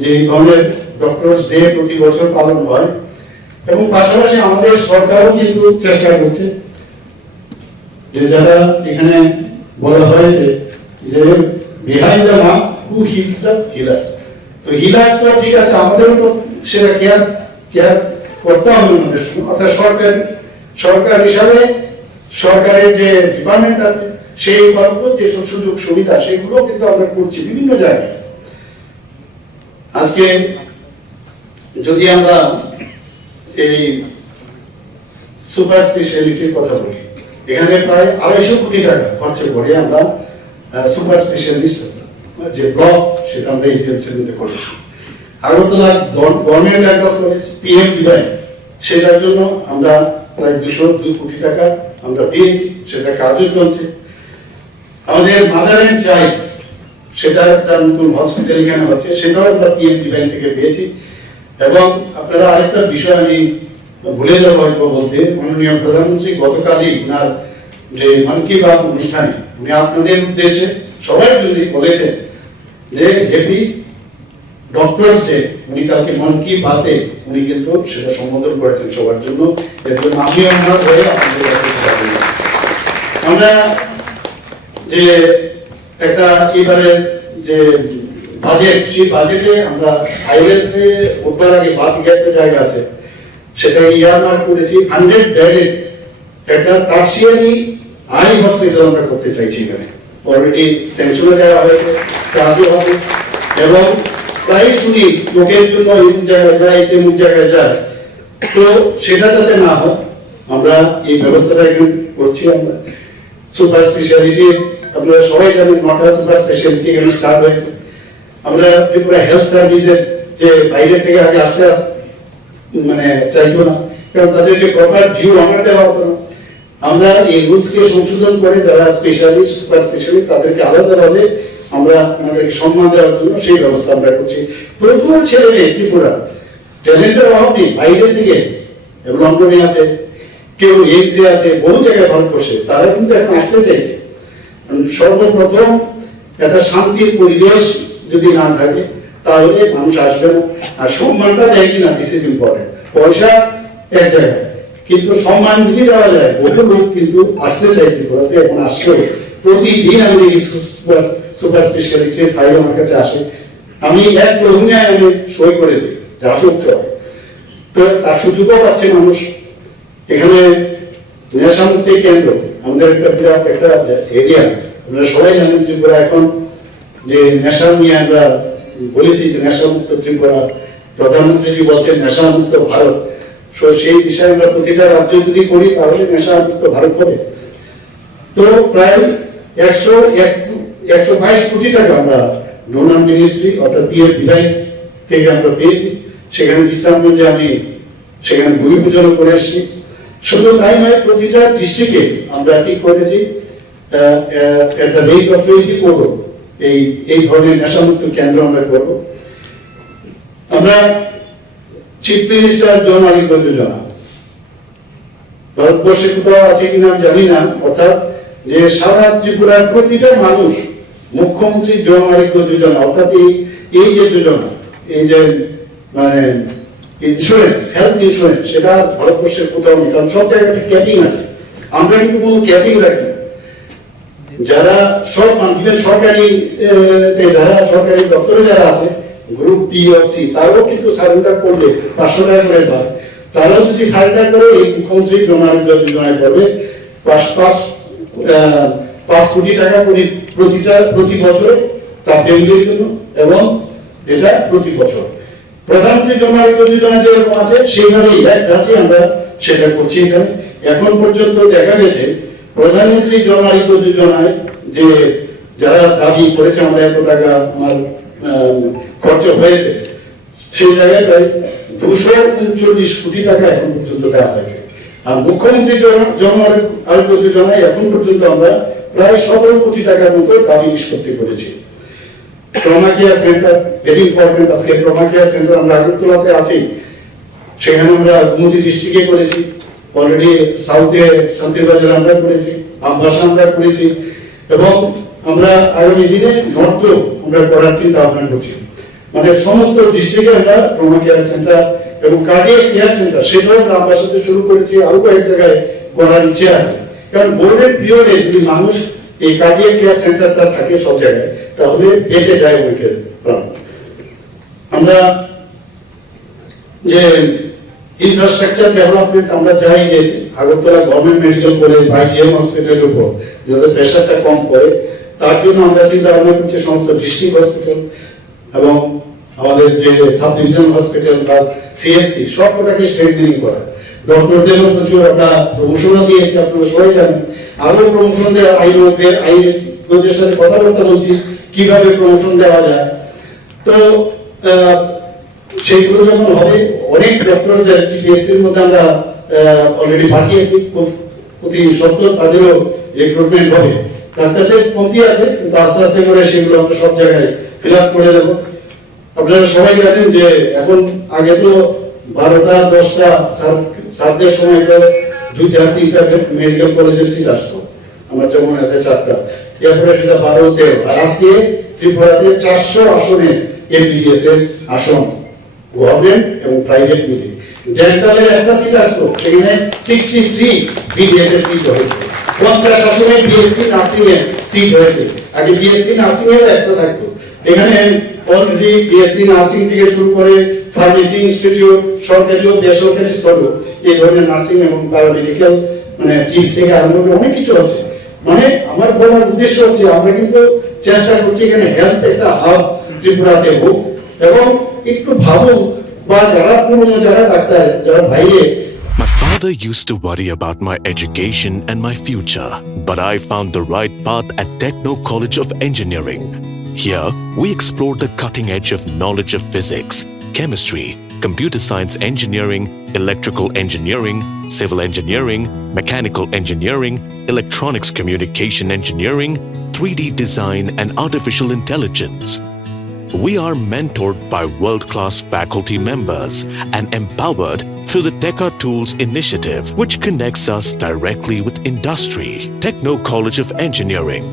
যে ধরনের doctors day প্রতি বছর পালন হয় এবং পাশাপাশি আমাদের সরকারও কিন্তু চেষ্টা করছে যে যারা এখানে বলা হয়েছে যে behind the mask who hills the healers, তো হিলার্সরা ঠিক আছে, আমাদেরও তো সেটা কেয়ার করতে হবে আমাদের, অর্থাৎ সরকার হিসাবে সরকারের যে ডিপার্টমেন্ট আছে সেই যেসব সুযোগ সুবিধা সেগুলো কিন্তু আমরা করছি বিভিন্ন জায়গায়। আজকে যদি আমরা এই সুপার স্পেশালিটির কথা বলি, এখানে প্রায় 250 কোটি টাকা খরচ করে আমরা সুপার স্পেশালিস্ট যে ব্লক সেটা আমরা এই হেলথ করেছি। আগরতলা গভর্নমেন্ট একটা কলেজ PMVY, সেটার জন্য আমরা প্রায় 202 কোটি টাকা আমরা পেয়েছি, সেটা কাজও চলছে। আমাদের মাদার এন্ড চাইল্ড সেটা একটা নতুন হসপিটাল এখানে হচ্ছে, সেটাও আমরা PMVY থেকে পেয়েছি। এবং আপনারা আরেকটা বিষয় আমি ভুলে যাবো হয়তো বলতে, মাননীয় প্রধানমন্ত্রী গতকালই ওনার যে মন কি বাত অনুষ্ঠানে উনি আপনাদের উদ্দেশ্যে সবাই বলেছেন যে হ্যাপি ডক্টরস ডে। উনি কালকে মন কি বাতে উনি কিন্তু সেটা সম্বোধন করেছেন সবার জন্য। এর জন্য আমি আমার হয়ে আপনাদের আমরা যে একটা এবারে যে বাজেট, সেই বাজেটে আমরা আইএলএসে উঠবার আগে বাকি একটা জায়গা আছে, সেটা ইয়ারমার্ক করেছি 100 বেডেড একটা টার্সিয়ারি আই হসপিটাল আমরা করতে চাইছি। এখানে অলরেডি স্যাংশনে দেওয়া হয়েছে, কাজও হবে। এবং প্রায় শুনি লোকের জন্য এমন জায়গায় যায়, তেমন জায়গায় যায়, তো সেটা যাতে না হয় আমরা এই ব্যবস্থাটা এখানে করছি। আমরা সুপার স্পেশালিটি আপনারা সবাই জানেন 9টা সুপার স্পেশালিটি এখানে স্টার্ট হয়েছে। আমরা ত্রিপুরা হেলথ সার্ভিসের যে বাইরে থেকে আগে আসতে মানে চাইতো না, কারণ তাদেরকে প্রপার ভিউ আমরা দেওয়া হতো না। আমরা এই রুলসকে সংশোধন করে যারা স্পেশালিস্ট সুপার স্পেশালিস্ট তাদেরকে আলাদাভাবে আমরা আমাদেরকে সম্মান দেওয়ার জন্য সেই ব্যবস্থা আমরা করছি। প্রচুর ছেলে মেয়ে ত্রিপুরা ট্যালেন্টের অভাব নেই, বাইরের দিকে লন্ডনে আছে, কেউ এইমসে আছে, বহু জায়গায় ভারতবর্ষে, তারা কিন্তু এখন আসতে চাইছে। সর্বপ্রথম একটা শান্তির পরিবেশ যদি না থাকে তাহলে মানুষ আসবে না। আর সম্মানটা দেয় কিনা দিস ইজ ইম্পর্টেন্ট। পয়সা এক জায়গায়, কিন্তু সম্মান যদি দেওয়া যায়, বহু লোক কিন্তু আসতে চাইছে, এখন আসছে। প্রতিদিন আমি সুপার স্পেশালিটি ফাইল আমার কাছে আসে, আমি এক প্রয়োজনে আমি সই করে দিই যে আসুক হয়। তো তার সুযোগও পাচ্ছে মানুষ। এখানে নেশামুক্তি কেন্দ্র আমাদের একটা বিরাট একটা এরিয়া, আপনারা সবাই জানেন ত্রিপুরা এখন যে নেশা নিয়ে আমরা বলেছি যে নেশামুক্ত ত্রিপুরা, প্রধানমন্ত্রীজি বলছেন নেশামুক্ত ভারত। সেই বিষয়ে আমরা প্রতিটা রাজ্য যদি করি তাহলে নেশামুক্ত ভারত হবে। তো প্রায় 122 কোটি টাকা আমরা ডোনার মিনিস্ট্রি অর্থাৎ PMVY থেকে আমরা পেয়েছি। সেখানে বিশ্রামগঞ্জে আমি সেখানে ভূমি পূজনও করে এসেছি। শুধু তাই নয়, প্রতিটা ডিস্ট্রিক্টে আমরা ঠিক করেছি একটা রেট অফ 20 করবো এই ধরনের নেশামুক্ত কেন্দ্র আমরা করবো। আমরা চিফ মিনিস্টার জন আরোগ্য যোজনা ভারতবর্ষে কোথাও আছে কিনা আমি জানি না, অর্থাৎ যে সারা ত্রিপুরার প্রতিটা মানুষ মুখ্যমন্ত্রী জন আরোগ্য যোজনা, অর্থাৎ এই যে যোজনা, এই যে মানে ইন্স্যুরেন্স, হেলথ ইন্স্যুরেন্স, সেটা ভারতবর্ষের কোথাও নেই। কারণ সব জায়গায় ক্যাপিং আছে, আমরা কিন্তু কোনো ক্যাপিং রাখি না। যারা সব সরকারি দপ্তরে যারা আছে গ্রুপ B or C, তারাও কিন্তু সারেন্ডার করলে 500 টাকা করে পায়। তারাও যদি সারেন্ডার করে এই মুখ্যমন্ত্রী জন আরোগ্য যোজনায় করবে 5 কোটি টাকা করে প্রতি বছরে তার ফ্যামিলির জন্য, এবং এটা প্রতি বছর। প্রধানমন্ত্রী জন আরোগ্য যোজনা যেরকম আছে সেইভাবেই এক ধাঁচে আমরা সেটা করছি। এখানে এখন পর্যন্ত দেখা গেছে প্রধানমন্ত্রী জন আরোগ্য যোজনায় যে যারা দাবি করেছে আমরা এত টাকা আমার খরচ হয়েছে, সেই জায়গায় প্রায় 239 কোটি টাকা এখন পর্যন্ত দেওয়া হয়েছে। আর মুখ্যমন্ত্রী জন আরোগ্য যোজনায় এখন পর্যন্ত আমরা প্রায় 17 কোটি টাকার মতো দাবি নিষ্পত্তি করেছি। Trauma care centre very important. আজকে ট্রমা কেয়ার সেন্টার আমরা আগরতলাতে আছি, সেখানে আমরা গোমতী ডিস্ট্রিক্টে করেছি, অলরেডি সাউথে শান্তিবাজার আমরা করেছি, আমবাসা আমরা করেছি, এবং আমরা আগামী দিনে নর্থেও আমরা করার চিন্তা ভাবনা করছি। মানে সমস্ত ডিস্ট্রিক্টে আমরা ট্রমা কেয়ার সেন্টার এবং কার্ডিয়াক কেয়ার সেন্টার সেটাও আমরা সাথে শুরু করেছি, আরো কয়েক জায়গায় করার ইচ্ছে আছে। কারণ বোর্ডের পিরিয়ডে যদি মানুষ এই কার্ডিয়াক কেয়ার সেন্টারটা থাকে সব জায়গায়, তাহলে বেঁচে যায় অনেকের প্রাণ। আমরা যে ইনফ্রাস্ট্রাকচার ডেভেলপমেন্ট আমরা চাই যে আগরতলা গভর্নমেন্ট মেডিকেল কলেজ বা জিএম হসপিটালের উপর যাতে প্রেশারটা কম পড়ে, তার জন্য আমরা চিন্তা ভাবনা করছি সমস্ত ডিস্ট্রিক্ট হসপিটাল এবং আমাদের যে সাব ডিভিশনাল হসপিটাল বা সিএসসি সবকটাকে স্ট্রেংথেনিং করা। ডক্টরদেরও প্রচুর আমরা প্রমোশনও দিয়েছি, আপনারা সবাই জানেন। আরো প্রমোশন দেওয়া আইনের সাথে কথাবার্তা বলছি কিভাবে প্রমোশন দেওয়া যায়। তো সেইগুলো যখন হবে, অনেক ডক্টরদের টিপিএসসির মধ্যে আমরা অলরেডি পাঠিয়েছি, প্রতি সপ্তাহ তাদেরও রিক্রুটমেন্ট হবে। ডাক্তারদের কমতি আছে, কিন্তু আস্তে আস্তে করে সেগুলো আমরা সব জায়গায় ফিল আপ করে দেবো। আপনারা সবাই জানেন যে এখন আগে তো 12টা 10টা সার্ভের সময় তো 2টা 3টা মেডিকেল কলেজের সিট আসতো, আমার যেমন আছে 4টা, এরপরে সেটা 12-তে, আর আজকে ত্রিপুরাতে 400 আসনে এমবিবিএস এর আসন গভর্নমেন্ট এবং প্রাইভেট মিলে। ডেন্টালের একটা সিট আসতো, সেখানে 63 বিবিএস এর সিট হয়েছে। 50 আসনে বিএসসি নার্সিং এর সিট হয়েছে। আগে বিএসসি নার্সিং এর একটা থাকতো, এখানে অলরেডি বিএসসি নার্সিং থেকে শুরু করে ফার্মেসি ইনস্টিটিউট, সরকারি ও বেসরকারি স্তরেও এই ধরনের নার্সিং এবং প্যারামেডিক্যাল মানে টিপস থেকে আরম্ভ করে অনেক কিছু আছে। মানে আমার বলার উদ্দেশ্য হচ্ছে আমরা কিন্তু চেষ্টা করছি এখানে হেলথ একটা হাব ত্রিপুরাতে হোক, এবং একটু ভাবুন বা যারা পুরনো যারা ডাক্তার যারা ভাইয়ে। My father used to worry about my education and my future, but I found the right path at Techno College of Engineering. Here, we explored the cutting edge of knowledge of physics, chemistry, computer science engineering, electrical engineering, civil engineering, mechanical engineering, electronics communication engineering, 3D design, and artificial intelligence. We are mentored by world-class faculty members and empowered through the Teka Tools initiative, which connects us directly with industry. Techno College of Engineering,